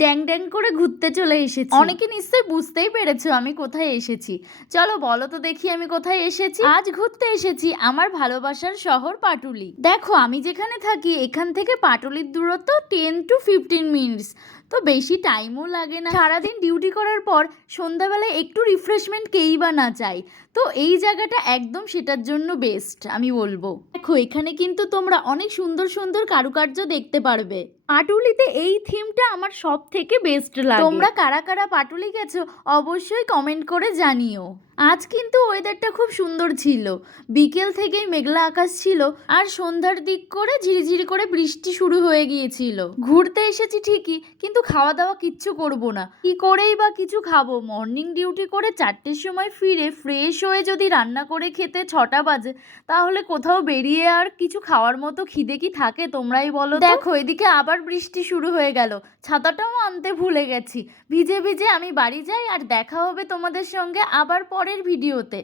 ড্যাং ড্যাং করে ঘুরতে চলে এসেছি। অনেকে নিশ্চয়ই বুঝতেই পেরেছো আমি কোথায় এসেছি। চলো বলো তো দেখি আমি কোথায় এসেছি। আজ ঘুরতে এসেছি আমার ভালোবাসার শহর পাটুলি। দেখো আমি যেখানে থাকি এখান থেকে পাটুলির দূরত্ব 10 to 15 মিনিটস, তো বেশি টাইমও লাগে না। সারাদিন ডিউটি করার পর সন্ধ্যাবেলায় একটু রিফ্রেশমেন্ট কেই বা না চাই, তো এই জায়গাটা একদম সেটার জন্য বেস্ট আমি বলবো। দেখো এখানে কিন্তু তোমরা অনেক সুন্দর সুন্দর কারুকার্য দেখতে পারবে। পাটুলিতে এই থিমটা আমার সব থেকে বেস্ট লাগে। তোমরা কারা কারা পাটুলি গেছো অবশ্যই কমেন্ট করে জানিও। আজ কিন্তু ওয়েদারটা খুব সুন্দর ছিল, বিকেল থেকেই মেঘলা আকাশ ছিল আর সন্ধ্যার দিক করে ঝিরিঝিরি করে বৃষ্টি শুরু হয়ে গিয়েছিল। ঘুরতে এসেছি ঠিকই, কিন্তু খাওয়া দাওয়া কিচ্ছু করব না, কি করেই বা কিছু খাবো। মর্নিং ডিউটি করে 4টের সময় ফিরে ফ্রেশ হয়ে যদি রান্না করে খেতে 6টা বাজে, তাহলে কোথাও বেরিয়ে আর কিছু খাওয়ার মতো খিদে কি থাকে তোমরাই বলো। দেখো এদিকে আবার বৃষ্টি শুরু হয়ে গেল, ছাতাটাও আনতে ভুলে গেছি। ভিজে ভিজে আমি বাড়ি যাই, আর দেখা হবে তোমাদের সঙ্গে আবার পরের ভিডিওতে।